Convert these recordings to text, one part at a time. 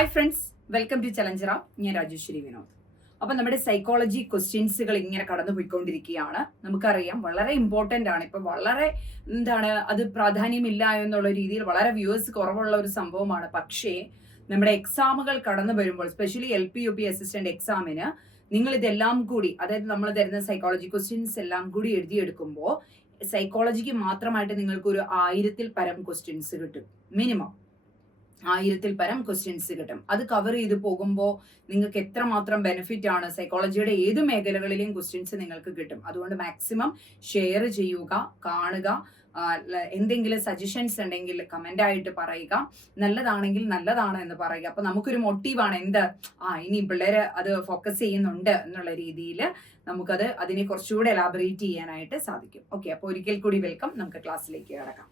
Hi friends welcome to ചലഞ്ചറ ഞാൻ രാജേശ്വരി വിനോദ്. അപ്പൊ നമ്മുടെ സൈക്കോളജി ക്വസ്റ്റ്യൻസുകൾ ഇങ്ങനെ കടന്നു പോയിക്കൊണ്ടിരിക്കുകയാണ് നമുക്കറിയാം വളരെ ഇമ്പോർട്ടന്റ് ആണ്. ഇപ്പൊ വളരെ എന്താണ് അത് പ്രാധാന്യമില്ല എന്നുള്ള രീതിയിൽ വളരെ വ്യൂവേഴ്സ് കുറവുള്ള ഒരു സംഭവമാണ്. പക്ഷേ നമ്മുടെ എക്സാമുകൾ കടന്നു വരുമ്പോൾ specially L P U P assistant എക്സാമിന് നിങ്ങൾ ഇതെല്ലാം കൂടി അതായത് നമ്മൾ തരുന്ന സൈക്കോളജി ക്വസ്റ്റ്യൻസ് എല്ലാം കൂടി എഴുതിയെടുക്കുമ്പോൾ സൈക്കോളജിക്ക് മാത്രമായിട്ട് നിങ്ങൾക്ക് ഒരു ആയിരത്തിൽ പരം ക്വസ്റ്റ്യൻസ് കിട്ടും. മിനിമം ആയിരത്തിൽ പരം ക്വസ്റ്റ്യൻസ് കിട്ടും. അത് കവർ ചെയ്ത് പോകുമ്പോൾ നിങ്ങൾക്ക് എത്രമാത്രം ബെനിഫിറ്റ് ആണ്? സൈക്കോളജിയുടെ ഏത് മേഖലകളിലെയും ക്വസ്റ്റ്യൻസ് നിങ്ങൾക്ക് കിട്ടും. അതുകൊണ്ട് മാക്സിമം ഷെയർ ചെയ്യുക കാണുക എന്തെങ്കിലും സജഷൻസ് ഉണ്ടെങ്കിൽ കമന്റ് ആയിട്ട് പറയുക. നല്ലതാണെങ്കിൽ നല്ലതാണ് എന്ന് പറയുക. അപ്പൊ നമുക്കൊരു മോട്ടീവാണ് എന്ത്? ആ ഇനി പിള്ളേര് അത് ഫോക്കസ് ചെയ്യുന്നുണ്ട് എന്നുള്ള രീതിയിൽ നമുക്കത് അതിനെ കുറച്ചുകൂടെ എലാബറേറ്റ് ചെയ്യാനായിട്ട് സാധിക്കും. ഓക്കെ അപ്പൊ ഒരിക്കൽ കൂടി വെൽക്കം നമുക്ക് ക്ലാസ്സിലേക്ക് കടക്കാം.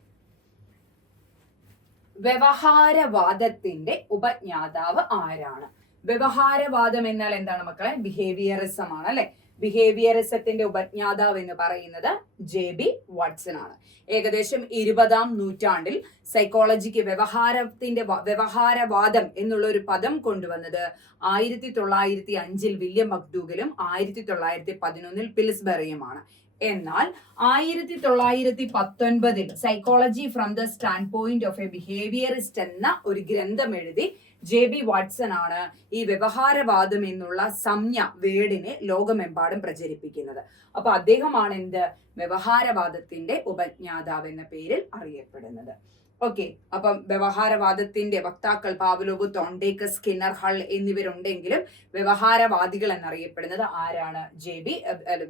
വ്യവഹാരവാദത്തിന്റെ ഉപജ്ഞാതാവ് ആരാണ്? വ്യവഹാരവാദം എന്നാൽ എന്താണ് മക്കളെ? ബിഹേവിയറിസം ആണ് അല്ലെ? ബിഹേവിയറിസത്തിന്റെ ഉപജ്ഞാതാവ് എന്ന് പറയുന്നത് ജെ ബി വാട്സൺ ആണ്. ഏകദേശം ഇരുപതാം നൂറ്റാണ്ടിൽ സൈക്കോളജിക്ക് വ്യവഹാരത്തിന്റെ വ്യവഹാരവാദം എന്നുള്ള ഒരു പദം കൊണ്ടുവന്നത് ആയിരത്തി തൊള്ളായിരത്തി അഞ്ചിൽ വില്യം മക്ഡൂഗലും ആയിരത്തി തൊള്ളായിരത്തി പതിനൊന്നിൽ പിൽസ്ബെറിയുമാണ്. എന്നാൽ ആയിരത്തി തൊള്ളായിരത്തി പത്തൊൻപതിൽ psychology from the stand point of a behaviourist എന്ന ഒരു ഗ്രന്ഥം എഴുതി ജെ ബി വാട്സൺ ആണ് ഈ വ്യവഹാരവാദം എന്നുള്ള സംജ്ഞ വേർഡിനെ ലോകമെമ്പാടും പ്രചരിപ്പിക്കുന്നത്. അപ്പൊ അദ്ദേഹമാണ് എന്ത്? വ്യവഹാരവാദത്തിന്റെ ഉപജ്ഞാതാവ് എന്ന പേരിൽ അറിയപ്പെടുന്നത്. ഓക്കെ. അപ്പം വ്യവഹാരവാദത്തിന്റെ വക്താക്കൾ പാവ്ലോവ് തോണ്ടേക്ക് സ്കിന്നർ ഹൾ എന്നിവരുണ്ടെങ്കിലും വ്യവഹാരവാദികൾ എന്നറിയപ്പെടുന്നത് ആരാണ്? ജെ ബി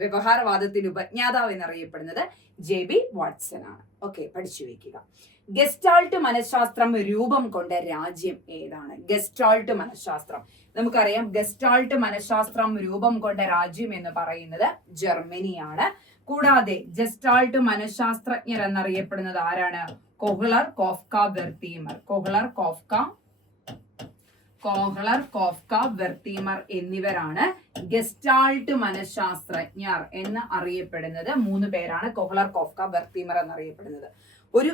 വ്യവഹാരവാദത്തിന്റെ ഉപജ്ഞാതാവ് എന്നറിയപ്പെടുന്നത് ജെ ബി വാട്സൺ ആണ്. ഓക്കെ പഠിച്ചു വെക്കുക. ഗസ്റ്റാൾട്ട് മനഃശാസ്ത്രം രൂപം കൊണ്ട രാജ്യം ഏതാണ്? ഗസ്റ്റാൾട്ട് മനഃശാസ്ത്രം. നമുക്കറിയാം ഗസ്റ്റാൾട്ട് മനഃശാസ്ത്രം രൂപം കൊണ്ട രാജ്യം എന്ന് പറയുന്നത് ജർമ്മനിയാണ്. കൂടാതെ ഗസ്റ്റാൾട്ട് മനഃശാസ്ത്രജ്ഞർ എന്നറിയപ്പെടുന്നത് ആരാണ്? Kohler Koffka Wertheimer Kohler Koffka Kohler Koffka Wertheimer എന്നിവരാണ് ഗസ്റ്റാൾട്ട് മനഃശാസ്ത്രജ്ഞർ എന്ന് അറിയപ്പെടുന്നത്. മൂന്ന് പേരാണ് കൊഹ്ലർ കോഫ്ക വെർത്തീമർ എന്നറിയപ്പെടുന്നത്. ഒരു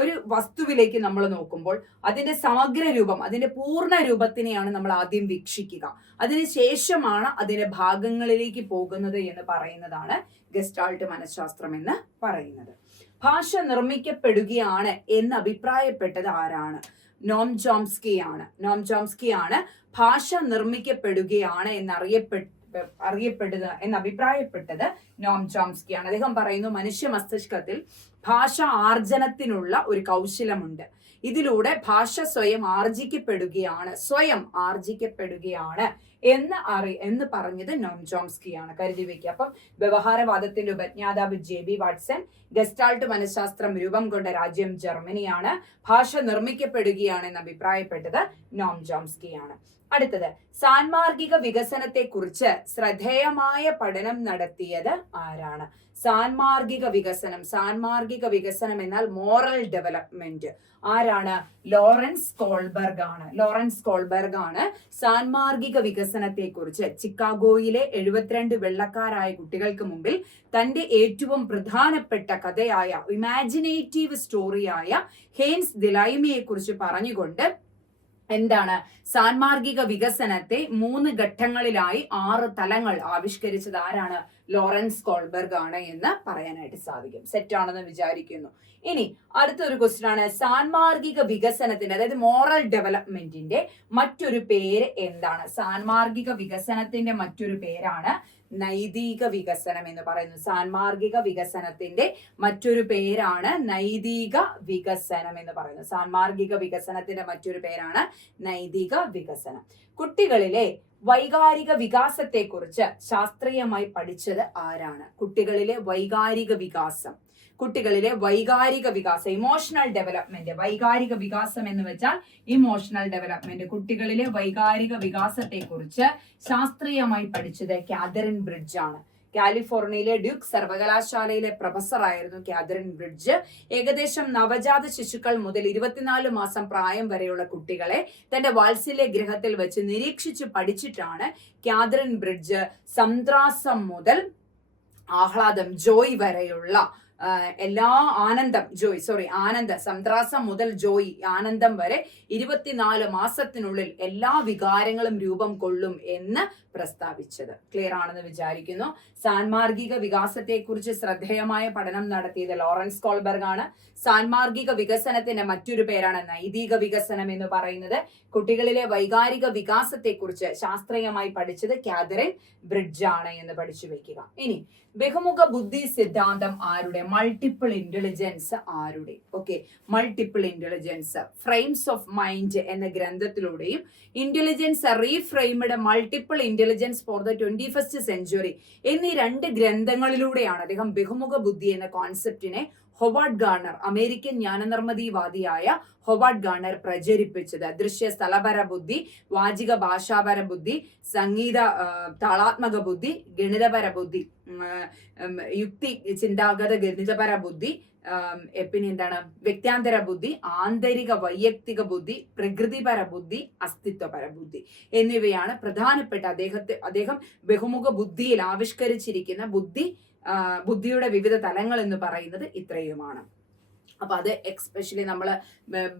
ഒരു വസ്തുവിലേക്ക് നമ്മൾ നോക്കുമ്പോൾ അതിന്റെ സമഗ്ര രൂപം അതിന്റെ പൂർണ രൂപത്തിനെയാണ് നമ്മൾ ആദ്യം വീക്ഷിക്കുക. അതിനുശേഷമാണ് അതിന്റെ ഭാഗങ്ങളിലേക്ക് പോകുന്നത് എന്ന് പറയുന്നതാണ് ഗസ്റ്റാൾട്ട് മനഃശാസ്ത്രം എന്ന് പറയുന്നത്. ഭാഷ നിർമ്മിക്കപ്പെടുകയാണ് എന്ന് അഭിപ്രായപ്പെട്ടത് ആരാണ്? നോം ജോംസ്കി ആണ് നോം ജോംസ്കി ആണ് ഭാഷ നിർമ്മിക്കപ്പെടുകയാണ് എന്നറിയപ്പെട്ട അറിയപ്പെടുക എന്ന് അഭിപ്രായപ്പെട്ടത് നോം ചോംസ്കി ആണ് അദ്ദേഹം പറയുന്നു മനുഷ്യ മസ്തിഷ്കത്തിൽ ഭാഷ ആർജനത്തിനുള്ള ഒരു കൗശലമുണ്ട്. ഇതിലൂടെ ഭാഷ സ്വയം ആർജിക്കപ്പെടുകയാണ് സ്വയം ആർജിക്കപ്പെടുകയാണ് എന്ന് അറി എന്ന് പറഞ്ഞത് നോം ചോംസ്കി ആണ് കരുതി വെക്കുക അപ്പം വ്യവഹാരവാദത്തിന്റെ ഉപജ്ഞാതാവ് ജെ ബി വാട്സൺ ഗസ്റ്റാൾട്ട് മനഃശാസ്ത്രം രൂപം കൊണ്ട രാജ്യം ജർമ്മനിയാണ് ഭാഷ നിർമ്മിക്കപ്പെടുകയാണ് എന്ന് അഭിപ്രായപ്പെട്ടത് നോം ചോംസ്കി ആണ് അടുത്തത് സാൻമാർഗിക വികസനത്തെ കുറിച്ച് ശ്രദ്ധേയമായ പഠനം നടത്തിയത് ആരാണ്? സാൻമാർഗിക വികസനം സാൻമാർഗിക വികസനം എന്നാൽ മോറൽ ഡെവലപ്മെന്റ്. ആരാണ്? ലോറൻസ് കോൾബർഗ് ആണ് ലോറൻസ് കോൾബർഗ് ആണ് സാൻമാർഗിക വികസനത്തെ കുറിച്ച് ചിക്കാഗോയിലെ എഴുപത്തിരണ്ട് വെള്ളക്കാരായ കുട്ടികൾക്ക് മുമ്പിൽ തന്റെ ഏറ്റവും പ്രധാനപ്പെട്ട കഥയായ ഇമാജിനേറ്റീവ് സ്റ്റോറിയായ ഹെയ്ൻസ് കുറിച്ച് പറഞ്ഞുകൊണ്ട് എന്താണ്? സാൻമാർഗിക വികസനത്തെ മൂന്ന് ഘട്ടങ്ങളിലായി ആറ് തലങ്ങൾ ആവിഷ്കരിച്ചത് ആരാണ്? ലോറൻസ് കോൾബർഗ് ആണ് എന്ന് പറയാനായിട്ട് സാധിക്കും. സെറ്റാണെന്ന് വിചാരിക്കുന്നു. ഇനി അടുത്തൊരു ക്വസ്റ്റ്യൻ ആണ്. സാൻമാർഗിക വികസനത്തിന്റെ അതായത് മോറൽ ഡെവലപ്മെന്റിന്റെ മറ്റൊരു പേര് എന്താണ്? സാൻമാർഗിക വികസനത്തിന്റെ മറ്റൊരു പേരാണ് നൈതിക വികസനം എന്ന് പറയുന്നത്. സാൻമാർഗിക വികസനത്തിന്റെ മറ്റൊരു പേരാണ് നൈതിക വികസനം എന്ന് പറയുന്നത്. സാൻമാർഗിക വികസനത്തിന്റെ മറ്റൊരു പേരാണ് നൈതിക വികസനം. കുട്ടികളിലെ വൈകാരിക വികാസത്തെക്കുറിച്ച് ശാസ്ത്രീയമായി പഠിച്ചത് ആരാണ്? കുട്ടികളിലെ വൈകാരിക വികാസം. കുട്ടികളിലെ വൈകാരിക വികാസം ഇമോഷണൽ ഡെവലപ്മെന്റ് വൈകാരിക വികാസം എന്ന് വെച്ചാൽ ഇമോഷണൽ ഡെവലപ്മെന്റ് കുട്ടികളിലെ വൈകാരിക വികാസത്തെ കുറിച്ച് ശാസ്ത്രീയമായി പഠിച്ചത് കാതറിൻ ബ്രിഡ്ജ് ആണ്. കാലിഫോർണിയയിലെ ഡ്യൂക്ക് സർവകലാശാലയിലെ പ്രൊഫസർ ആയിരുന്നു കാതറിൻ ബ്രിഡ്ജ്. ഏകദേശം നവജാത ശിശുക്കൾ മുതൽ ഇരുപത്തിനാല് മാസം പ്രായം വരെയുള്ള കുട്ടികളെ തന്റെ വാത്സല്യ ഗ്രഹത്തിൽ വെച്ച് നിരീക്ഷിച്ച് പഠിച്ചിട്ടാണ് കാതറിൻ ബ്രിഡ്ജ് സംദ്രാസം മുതൽ ആഹ്ലാദം ജോയ് വരെയുള്ള എല്ലാ ആനന്ദം ജോയ് സോറി ആനന്ദ സന്ത്രാസം മുതൽ ജോയ് ആനന്ദം വരെ ഇരുപത്തിനാല് മാസത്തിനുള്ളിൽ എല്ലാ വികാരങ്ങളും രൂപം കൊള്ളും എന്ന് പ്രസ്താവിച്ചത്. ക്ലിയർ ആണെന്ന് വിചാരിക്കുന്നു. സാൻമാർഗിക വികാസത്തെക്കുറിച്ച് ശ്രദ്ധേയമായ പഠനം നടത്തിയത് ലോറൻസ് കോൾബർഗ് ആണ് സാൻമാർഗിക വികസനത്തിന്റെ മറ്റൊരു പേരാണ് നൈതിക വികസനം എന്ന് പറയുന്നത്. കുട്ടികളിലെ വൈകാരിക വികാസത്തെക്കുറിച്ച് ശാസ്ത്രീയമായി പഠിച്ചത് കാതറിൻ ബ്രിഡ്ജ് ആണ് എന്ന് പഠിച്ചു വെക്കുക. ഇനി ബഹുമുഖ ബുദ്ധി സിദ്ധാന്തം ആരുടെ? മൾട്ടിപ്പിൾ ഇന്റലിജൻസ് ആരുടെ? Okay multiple intelligence frames of mind എന്ന ഗ്രന്ഥത്തിലൂടെയും intelligence reframed multiple intelligence for the twenty first century എന്നീ രണ്ട് ഗ്രന്ഥങ്ങളിലൂടെയാണ് അദ്ദേഹം ബഹുമുഖ ബുദ്ധി എന്ന കോൺസെപ്റ്റിനെ ഹൊവാർഡ് ഗാർണർ അമേരിക്കൻ ജ്ഞാനനിർമ്മിതിവാദിയായ ഹൊവാർഡ് ഗാർണർ പ്രചരിപ്പിച്ചത്. ദൃശ്യ സ്ഥലപര ബുദ്ധി വാചിക ഭാഷാപര ബുദ്ധി സംഗീത താളാത്മക ബുദ്ധി ഗണിതപര ബുദ്ധി യുക്തി ചിന്താഗത ഗണിതപര ബുദ്ധി പിന്നെ എന്താണ്? വ്യക്താന്തര ബുദ്ധി ആന്തരിക വൈയക്തിക ബുദ്ധി പ്രകൃതിപര ബുദ്ധി അസ്തിത്വപര ബുദ്ധി എന്നിവയാണ് പ്രധാനപ്പെട്ട അദ്ദേഹത്തെ അദ്ദേഹം ബഹുമുഖ ബുദ്ധിയിൽ ആവിഷ്കരിച്ചിരിക്കുന്ന ബുദ്ധി ബുദ്ധിയുടെ വിവിധ തലങ്ങൾ എന്ന് പറയുന്നത് ഇത്രയുമാണ്. അപ്പൊ അത് എക്സ്പെഷ്യലി നമ്മൾ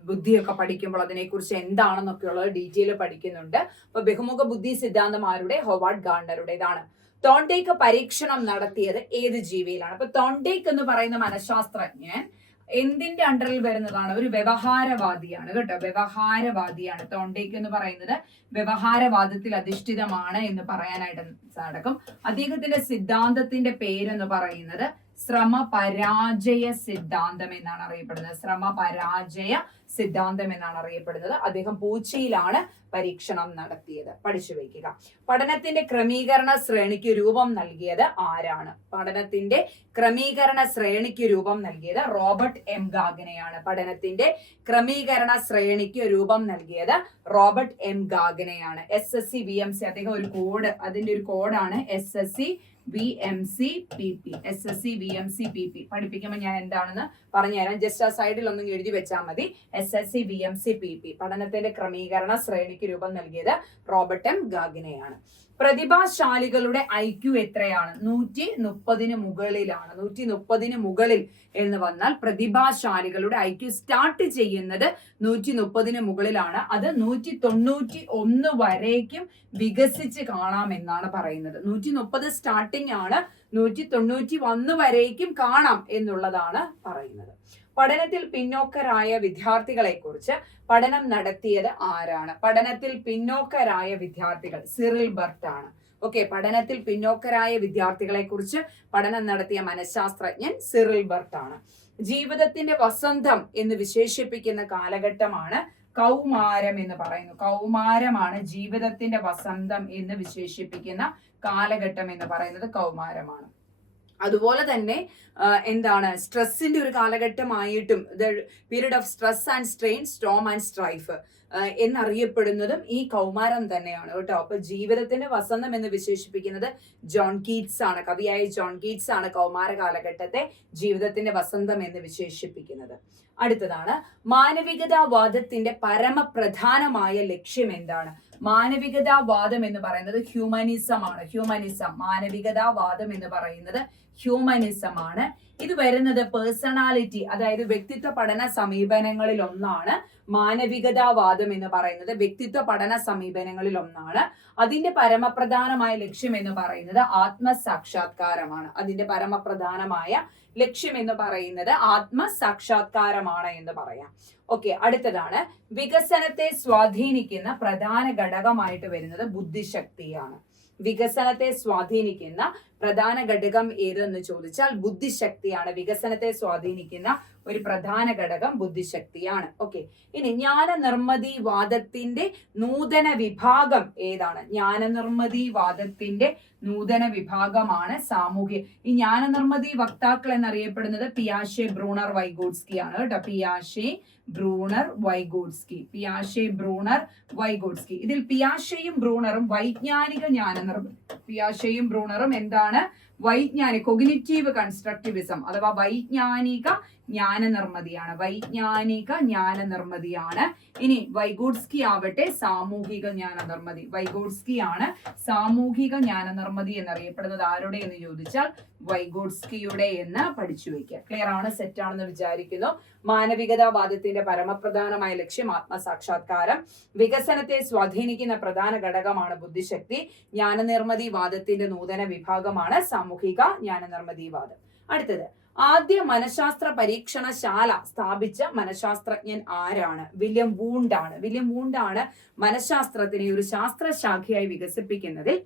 ബുദ്ധിയൊക്കെ പഠിക്കുമ്പോൾ അതിനെക്കുറിച്ച് എന്താണെന്നൊക്കെ ഉള്ളത് ഡീറ്റെയിൽ പഠിക്കുന്നുണ്ട്. അപ്പൊ ബഹുമുഖ ബുദ്ധി സിദ്ധാന്തമാരുടെ ഹോവാർഡ് ഹൊവാർഡ് തോണ്ടേക്ക് പരീക്ഷണം നടത്തിയത് ഏത് ജീവിയിലാണ്? അപ്പൊ തോണ്ടേക്ക് എന്ന് പറയുന്ന മനഃശാസ്ത്രജ്ഞൻ എന്തിന്റെ അണ്ടറിൽ വരുന്നതാണ്? ഒരു വ്യവഹാരവാദിയാണ് കേട്ടോ. വ്യവഹാരവാദിയാണ്. തോണ്ടേക്ക് എന്ന് പറയുന്നത് വ്യവഹാരവാദത്തിൽ അധിഷ്ഠിതമാണ് എന്ന് പറയാനായിട്ട് നടക്കും അദ്ദേഹത്തിന്റെ സിദ്ധാന്തത്തിന്റെ പേരെന്ന് പറയുന്നത് ശ്രമ പരാജയ സിദ്ധാന്തം എന്നാണ് അറിയപ്പെടുന്നത്. ശ്രമ പരാജയ സിദ്ധാന്തം എന്നാണ് അറിയപ്പെടുന്നത്. അദ്ദേഹം പൂച്ചയിലാണ് പരീക്ഷണം നടത്തിയത്. പഠിച്ചു വയ്ക്കുക. പഠനത്തിന്റെ ക്രമീകരണ ശ്രേണിക്ക് രൂപം നൽകിയത് ആരാണ്? പഠനത്തിന്റെ ക്രമീകരണ ശ്രേണിക്ക് രൂപം നൽകിയത് റോബർട്ട് എം. ഗാഗനെയാണ്. പഠനത്തിന്റെ ക്രമീകരണ ശ്രേണിക്ക് രൂപം നൽകിയത് Robert M. ഗാഗനെയാണ്. S S C V M C അദ്ദേഹം ഒരു കോഡ് അതിന്റെ ഒരു കോഡാണ് S S C V M C P P S S C V M C P P പഠിപ്പിക്കുമ്പോൾ ഞാൻ എന്താണെന്ന് പറഞ്ഞുതരാം. ജസ്റ്റ് ആ സൈഡിൽ ഒന്നും എഴുതി വെച്ചാൽ മതി. S S S C V M C P P പഠനത്തിന്റെ ക്രമീകരണ ശ്രേണിക്ക് രൂപം നൽകിയത് റോബർട്ട് എം ഗാഗിനെയാണ്. പ്രതിഭാശാലികളുടെ ഐ ക്യു എത്രയാണ്? നൂറ്റി മുപ്പതിന് മുകളിലാണ്. നൂറ്റി മുപ്പതിന് മുകളിൽ എന്ന് വന്നാൽ പ്രതിഭാശാലികളുടെ ഐ ക്യു സ്റ്റാർട്ട് ചെയ്യുന്നത് നൂറ്റി മുപ്പതിന് മുകളിലാണ്. അത് നൂറ്റി തൊണ്ണൂറ്റി ഒന്ന് വരേക്കും വികസിച്ച് കാണാമെന്നാണ് പറയുന്നത്. നൂറ്റി മുപ്പത് സ്റ്റാർട്ടിംഗ് ആണ്. നൂറ്റി തൊണ്ണൂറ്റി ഒന്ന് വരേക്കും കാണാം എന്നുള്ളതാണ് പറയുന്നത്. പഠനത്തിൽ പിന്നോക്കരായ വിദ്യാർത്ഥികളെ കുറിച്ച് പഠനം നടത്തിയത് ആരാണ്? പഠനത്തിൽ പിന്നോക്കരായ വിദ്യാർത്ഥികൾ സിറിൽ ബർട്ട് ആണ് ഓക്കെ പഠനത്തിൽ പിന്നോക്കരായ വിദ്യാർത്ഥികളെ കുറിച്ച് പഠനം നടത്തിയ മനഃശാസ്ത്രജ്ഞൻ സിറിൽ ബർട്ട് ആണ് ജീവിതത്തിന്റെ വസന്തം എന്ന് വിശേഷിപ്പിക്കുന്ന കാലഘട്ടമാണ് കൗമാരം എന്ന് പറയുന്നു. കൗമാരമാണ് ജീവിതത്തിന്റെ വസന്തം എന്ന് വിശേഷിപ്പിക്കുന്ന കാലഘട്ടം എന്ന് പറയുന്നത് കൗമാരമാണ്. അതുപോലെ തന്നെ എന്താണ് സ്ട്രെസ്സിന്റെ ഒരു കാലഘട്ടമായിട്ടും the period of stress and strain storm and strife എന്നറിയപ്പെടുന്നതും ഈ കൗമാരം തന്നെയാണ് കേട്ടോ. അപ്പൊ ജീവിതത്തിന്റെ വസന്തം എന്ന് വിശേഷിപ്പിക്കുന്നത് ജോൺ കീറ്റ്സ് ആണ് കവിയായ ജോൺ കീറ്റ്സ് ആണ് കൗമാര കാലഘട്ടത്തെ ജീവിതത്തിന്റെ വസന്തം എന്ന് വിശേഷിപ്പിക്കുന്നത്. അടുത്തതാണ് മാനവികതാവാദത്തിന്റെ പരമപ്രധാനമായ ലക്ഷ്യം എന്താണ്? മാനവികതാവാദം എന്ന് പറയുന്നത് ഹ്യൂമനിസം ആണ്. ഹ്യൂമനിസം മാനവികതാവാദം എന്ന് പറയുന്നത് ഹ്യൂമനിസം ആണ്. ഇത് വരുന്നത് പേഴ്സണാലിറ്റി അതായത് വ്യക്തിത്വ പഠന സമീപനങ്ങളിൽ ഒന്നാണ്. മാനവികതാവാദം എന്ന് പറയുന്നത് വ്യക്തിത്വ പഠന സമീപനങ്ങളിൽ ഒന്നാണ്. അതിന്റെ പരമപ്രധാനമായ ലക്ഷ്യം എന്ന് പറയുന്നത് ആത്മസാക്ഷാത്കാരമാണ്. അതിന്റെ പരമപ്രധാനമായ ലക്ഷ്യം എന്ന് പറയുന്നത് ആത്മസാക്ഷാത്കാരമാണ് എന്ന് പറയാം. ഓക്കെ അടുത്തതാണ്. വികസനത്തെ സ്വാധീനിക്കുന്ന പ്രധാന ഘടകമായിട്ട് വരുന്നത് ബുദ്ധിശക്തിയാണ്. വികസനത്തെ സ്വാധീനിക്കുന്ന പ്രധാന ഘടകം ഏതെന്ന് ചോദിച്ചാൽ ബുദ്ധിശക്തിയാണ്. വികസനത്തെ സ്വാധീനിക്കുന്ന ഒരു പ്രധാന ഘടകം ബുദ്ധിശക്തിയാണ്. ഓക്കെ ഇനി ജ്ഞാന നിർമ്മതി വാദത്തിന്റെ നൂതന വിഭാഗം ഏതാണ്? ജ്ഞാന നിർമ്മതി വാദത്തിന്റെ നൂതന വിഭാഗമാണ് സാമൂഹ്യ. ഈ ജ്ഞാന നിർമ്മതി വക്താക്കൾ എന്നറിയപ്പെടുന്നത് പിയാഷെ ബ്രൂണർ വൈഗോഡ്സ്കി ആണ് കേട്ടോ. പിയാഷെ ബ്രൂണർ വൈഗോഡ്സ്കി. പിയാഷെ Bruner Vygotsky. ഇതിൽ പിയാഷയും ബ്രൂണറും വൈജ്ഞാനിക ജ്ഞാന നിർമ്മതി പിയാഷയും ബ്രൂണറും എന്താണ്? വൈജ്ഞാനിക കൊഗ്നിറ്റീവ് കൺസ്ട്രക്റ്റിവിസം അഥവാ വൈജ്ഞാനിക ജ്ഞാന നിർമ്മിതിയാണ് വൈജ്ഞാനിക ജ്ഞാന നിർമ്മിതിയാണ് ഇനി വൈഗോഡ്സ്കി ആവട്ടെ സാമൂഹിക ജ്ഞാന നിർമ്മിതി വൈഗോഡ്സ്കി ആണ് സാമൂഹിക ജ്ഞാന നിർമ്മിതി എന്നറിയപ്പെടുന്നത് ആരുടെ എന്ന് ചോദിച്ചാൽ വൈഗോഡ്സ്കിയുടെ എന്ന് പഠിച്ചു വെക്കുക ക്ലിയർ ആണ്? സെറ്റ് ആണെന്ന് വിചാരിക്കുന്നു. മാനവികതാവാദത്തിന്റെ പരമപ്രധാനമായ ലക്ഷ്യം ആത്മസാക്ഷാത്കാരം. വികസനത്തെ സ്വാധീനിക്കുന്ന പ്രധാന ഘടകമാണ് ബുദ്ധിശക്തി. ജ്ഞാന ജ്ഞാനനിർമ്മിതി വാദത്തിന്റെ നൂതന വിഭാഗമാണ് സാമൂഹിക ജ്ഞാന ജ്ഞാനനിർമ്മിതിവാദം. അടുത്തത് ആദ്യ മനഃശാസ്ത്ര പരീക്ഷണശാല സ്ഥാപിച്ച മനഃശാസ്ത്രജ്ഞൻ ആരാണ്? വില്യം വൂണ്ടാണ്. വില്യം വൂണ്ടാണ് മനഃശാസ്ത്രത്തിനെ ഒരു ശാസ്ത്രശാഖയായി വികസിപ്പിക്കുന്നതിൽ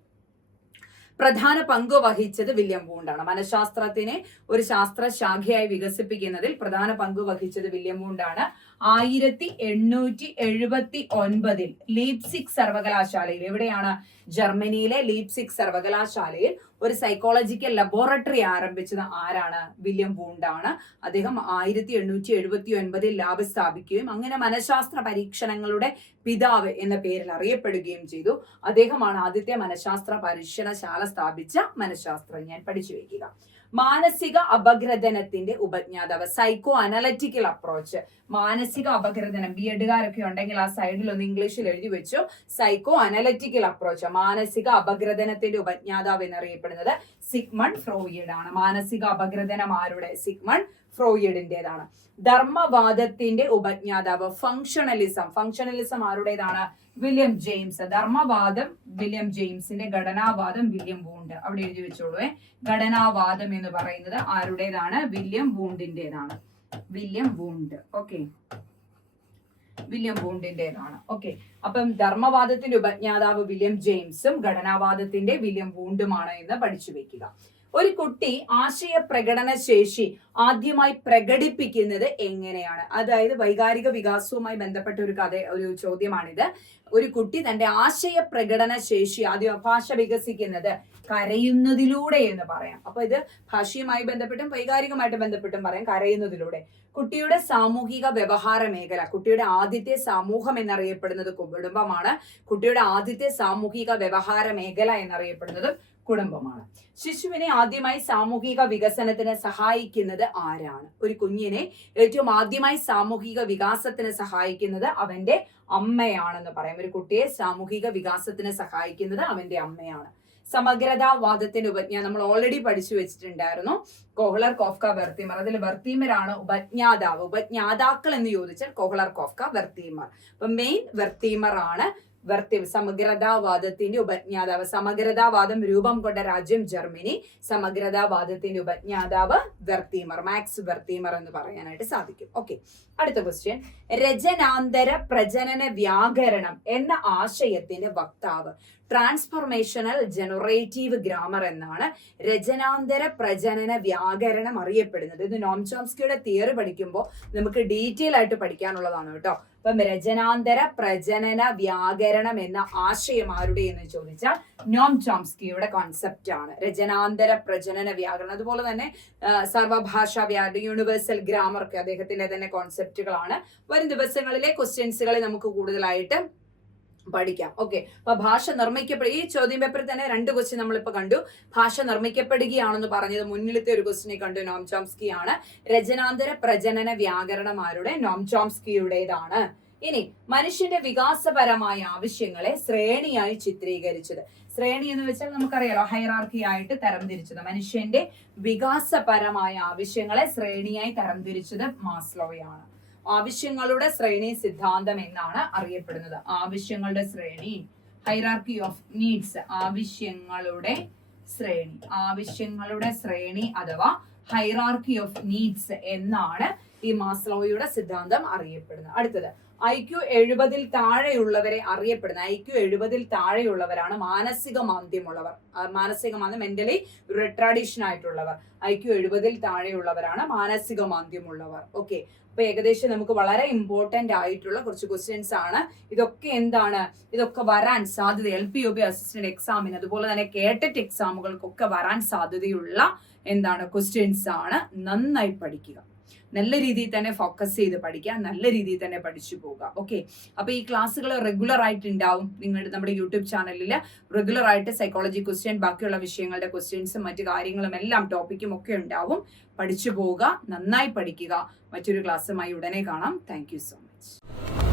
പ്രധാന പങ്ക് വഹിച്ചത് വില്യം വൂണ്ടാണ്. മനഃശാസ്ത്രത്തിനെ ഒരു ശാസ്ത്രശാഖയായി വികസിപ്പിക്കുന്നതിൽ പ്രധാന പങ്ക് വഹിച്ചത് വില്യം വൂണ്ടാണ്. ആയിരത്തി എണ്ണൂറ്റി എഴുപത്തി ഒൻപതിൽ ലീപ്സിക് സർവകലാശാലയിൽ എവിടെയാണ്? ജർമ്മനിയിലെ ലീപ്സിക് സർവകലാശാലയിൽ ഒരു സൈക്കോളജിക്കൽ ലബോറട്ടറി ആരംഭിച്ചത് ആരാണ്? വില്യം വൂണ്ടാണ്. അദ്ദേഹം ആയിരത്തി എണ്ണൂറ്റി എഴുപത്തി ഒൻപതിൽ ലാബ് സ്ഥാപിക്കുകയും അങ്ങനെ മനഃശാസ്ത്ര പരീക്ഷണങ്ങളുടെ പിതാവ് എന്ന പേരിൽ അറിയപ്പെടുകയും ചെയ്തു. അദ്ദേഹമാണ് ആദ്യത്തെ മനഃശാസ്ത്ര പരീക്ഷണശാല സ്ഥാപിച്ച മനഃശാസ്ത്രജ്ഞൻ. പഠിച്ചു വയ്ക്കുക. മാനസിക അപഗ്രഥനത്തിന്റെ ഉപജ്ഞാതാവ് സൈക്കോ അനലറ്റിക്കൽ അപ്രോച്ച് മാനസിക അപഗ്രഥനം ബി എഡുകാരൊക്കെ ഉണ്ടെങ്കിൽ ആ സൈഡിൽ ഒന്ന് ഇംഗ്ലീഷിൽ എഴുതി വെച്ചു. സൈക്കോ അനലറ്റിക്കൽ അപ്രോച്ച് മാനസിക അപഗ്രഥനത്തിന്റെ ഉപജ്ഞാതാവ് എന്നറിയപ്പെടുന്നത് സിഗ്മൺ ഫ്രോയിഡ് ആണ് മാനസിക അപഗ്രഥനം ആരുടെ? സിഗ്മൺ ഫ്രോയിഡിന്റേതാണ്. ധർമ്മവാദത്തിന്റെ ഉപജ്ഞാതാവ് ഫങ്ഷണലിസം ഫങ്ഷണലിസം ആരുടേതാണ്? William James. ധർമ്മവാദം വില്യം ജെയിംസിന്റെ ഘടനാവാദം വില്യം വൂണ്ട്. അവിടെ എഴുതി വെച്ചോളൂ ഘടനാവാദം എന്ന് പറയുന്നത് ആരുടേതാണ്? William വൂണ്ടിന്റേതാണ്. William Wundt. Okay. William വൂണ്ടിന്റേതാണ്. ഓക്കെ. അപ്പം ധർമ്മവാദത്തിന്റെ ഉപജ്ഞാതാവ് വില്യം ജെയിംസും ഘടനാവാദത്തിന്റെ വില്യം വൂണ്ടുമാണ് എന്ന് പഠിച്ചു വെക്കുക. ഒരു കുട്ടി ആശയ പ്രകടന ശേഷി ആദ്യമായി പ്രകടിപ്പിക്കുന്നത് എങ്ങനെയാണ്? അതായത് വൈകാരിക വികാസവുമായി ബന്ധപ്പെട്ട ഒരു കഥ ഒരു ചോദ്യമാണിത്. ഒരു കുട്ടി തന്റെ ആശയ പ്രകടന ശേഷി ആദ്യം ഭാഷ വികസിക്കുന്നത് കരയുന്നതിലൂടെ എന്ന് പറയാം. അപ്പൊ ഇത് ഭാഷയുമായി ബന്ധപ്പെട്ടും വൈകാരികമായിട്ട് ബന്ധപ്പെട്ടും പറയാം കരയുന്നതിലൂടെ. കുട്ടിയുടെ സാമൂഹിക വ്യവഹാര മേഖല കുട്ടിയുടെ ആദ്യത്തെ സമൂഹം എന്നറിയപ്പെടുന്നത് കുടുംബമാണ്. കുട്ടിയുടെ ആദ്യത്തെ സാമൂഹിക വ്യവഹാര മേഖല എന്നറിയപ്പെടുന്നത് കുടുംബമാണ്. ശിശുവിനെ ആദ്യമായി സാമൂഹിക വികസനത്തിന് സഹായിക്കുന്നത് ആരാണ്? ഒരു കുഞ്ഞിനെ ഏറ്റവും ആദ്യമായി സാമൂഹിക വികാസത്തിന് സഹായിക്കുന്നത് അവന്റെ അമ്മയാണെന്ന് പറയാം. ഒരു കുട്ടിയെ സാമൂഹിക വികാസത്തിന് സഹായിക്കുന്നത് അവന്റെ അമ്മയാണ്. സമഗ്രതാവാദത്തിന്റെ ഉപജ്ഞാ നമ്മൾ ഓൾറെഡി പഠിച്ചു വെച്ചിട്ടുണ്ടായിരുന്നു. Kohler Koffka Wertheimer. അതിൽ വെർത്തീമരാണ് ഉപജ്ഞാതാവ്. ഉപജ്ഞാതാക്കൾ എന്ന് ചോദിച്ചാൽ കോഹ്ലർ കോഫ്ക വെർത്തീമർ. അപ്പൊ മെയിൻ വെർത്തീമർ ആണ് വർത്തി സമഗ്രതാവാദത്തിന്റെ ഉപജ്ഞാതാവ് സമഗ്രതാവാദം രൂപം കൊണ്ട രാജ്യം ജർമ്മനി സമഗ്രതാവാദത്തിന്റെ ഉപജ്ഞാതാവ് വെർത്തീമർ മാക്സ് വെർത്തീമർ എന്ന് പറയാനായിട്ട് സാധിക്കും. ഓക്കെ അടുത്ത ക്വസ്റ്റ്യൻ രചനാന്തര പ്രജനന വ്യാകരണം എന്ന ആശയത്തിന്റെ വക്താവ് ട്രാൻസ്ഫോർമേഷണൽ ജനറേറ്റീവ് ഗ്രാമർ എന്നാണ് രചനാന്തര പ്രജനന വ്യാകരണം അറിയപ്പെടുന്നത്. ഇത് നോം ചോംസ്കിയുടെ തിയറി പഠിക്കുമ്പോൾ നമുക്ക് ഡീറ്റെയിൽ ആയിട്ട് പഠിക്കാനുള്ളതാണ് കേട്ടോ. അപ്പം രചനാന്തര പ്രജനന വ്യാകരണം എന്ന ആശയം ആരുടെ എന്ന് ചോദിച്ചാൽ നോം ചോംസ്കിയുടെ കോൺസെപ്റ്റ് ആണ്. രചനാന്തര പ്രജനന വ്യാകരണം. അതുപോലെ തന്നെ സർവഭാഷ വ്യാകരണം യൂണിവേഴ്സൽ ഗ്രാമർ ഒക്കെ അദ്ദേഹത്തിന്റെ തന്നെ കോൺസെപ്റ്റുകളാണ് വരും ദിവസങ്ങളിലെ ക്വസ്റ്റ്യൻസുകളെ നമുക്ക് കൂടുതലായിട്ട് പഠിക്കാം. ഓക്കെ അപ്പൊ ഭാഷ നിർമ്മിക്കപ്പെടുക ഈ ചോദ്യം പേപ്പറിൽ തന്നെ രണ്ട് ക്വസ്റ്റ്യൻ നമ്മളിപ്പോ കണ്ടു. ഭാഷ നിർമ്മിക്കപ്പെടുകയാണെന്ന് പറഞ്ഞത് മുന്നിലത്തെ ഒരു ക്വസ്റ്റിനെ കണ്ടു നോം ചോംസ്കി ആണ് രചനാന്തര പ്രജനന വ്യാകരണമാരുടെ നോം ചോംസ്കിയുടേതാണ്. ഇനി മനുഷ്യന്റെ വികാസപരമായ ആവശ്യങ്ങളെ ശ്രേണിയായി ചിത്രീകരിച്ചത്. ശ്രേണി എന്ന് വെച്ചാൽ നമുക്കറിയാലോ ഹൈറാർക്കി ആയിട്ട് തരംതിരിച്ചത്. മനുഷ്യന്റെ വികാസപരമായ ആവശ്യങ്ങളെ ശ്രേണിയായി തരംതിരിച്ചത് മാസ്ലോയാണ്. ആവശ്യങ്ങളുടെ ശ്രേണി സിദ്ധാന്തം എന്നാണ് അറിയപ്പെടുന്നത്. ആവശ്യങ്ങളുടെ ശ്രേണി ഹൈറാർക്കി ഓഫ് നീഡ്സ് ആവശ്യങ്ങളുടെ ശ്രേണി. ആവശ്യങ്ങളുടെ ശ്രേണി അഥവാ ഹൈറാർക്കി ഓഫ് നീഡ്സ് എന്നാണ് ഈ മാസ്ലോയുടെ സിദ്ധാന്തം അറിയപ്പെടുന്നത്. അടുത്തത് ഐ ക്യു എഴുപതിൽ താഴെയുള്ളവരെ അറിയപ്പെടുന്ന ഐ ക്യു എഴുപതിൽ താഴെയുള്ളവരാണ് മാനസിക മാന്ദ്യമുള്ളവർ. മാനസിക മാന്ദ്യം മെന്റലി റിട്രാഡിഷൻ ആയിട്ടുള്ളവർ. ഐ ക്യു എഴുപതിൽ താഴെയുള്ളവരാണ് മാനസിക മാന്ദ്യമുള്ളവർ. ഓക്കെ അപ്പൊ ഏകദേശം നമുക്ക് വളരെ ഇമ്പോർട്ടന്റ് ആയിട്ടുള്ള കുറച്ച് ക്വസ്റ്റ്യൻസ് ആണ്. ഇതൊക്കെ എന്താണ്? ഇതൊക്കെ വരാൻ സാധ്യത. L P U B assistant എക്സാമിന് അതുപോലെ തന്നെ കേട്ടറ്റ് എക്സാമുകൾക്കൊക്കെ വരാൻ സാധ്യതയുള്ള എന്താണ്? ക്വസ്റ്റ്യൻസ് ആണ്. നന്നായി പഠിക്കുക. നല്ല രീതിയിൽ തന്നെ ഫോക്കസ് ചെയ്ത് പഠിക്കുക നല്ല രീതിയിൽ തന്നെ പഠിച്ചു പോവുക. ഓക്കെ അപ്പോൾ ഈ ക്ലാസ്സുകൾ റെഗുലർ ആയിട്ട് ഉണ്ടാവും നിങ്ങളുടെ നമ്മുടെ യൂട്യൂബ് ചാനലിൽ റെഗുലർ ആയിട്ട് സൈക്കോളജി ക്വസ്റ്റ്യൻ ബാക്കിയുള്ള വിഷയങ്ങളുടെ ക്വസ്റ്റ്യൻസും മറ്റു കാര്യങ്ങളും എല്ലാം ടോപ്പിക്കും ഒക്കെ ഉണ്ടാവും. പഠിച്ചു പോവുക നന്നായി പഠിക്കുക. മറ്റൊരു ക്ലാസ്സുമായി ഉടനെ കാണാം. Thank so much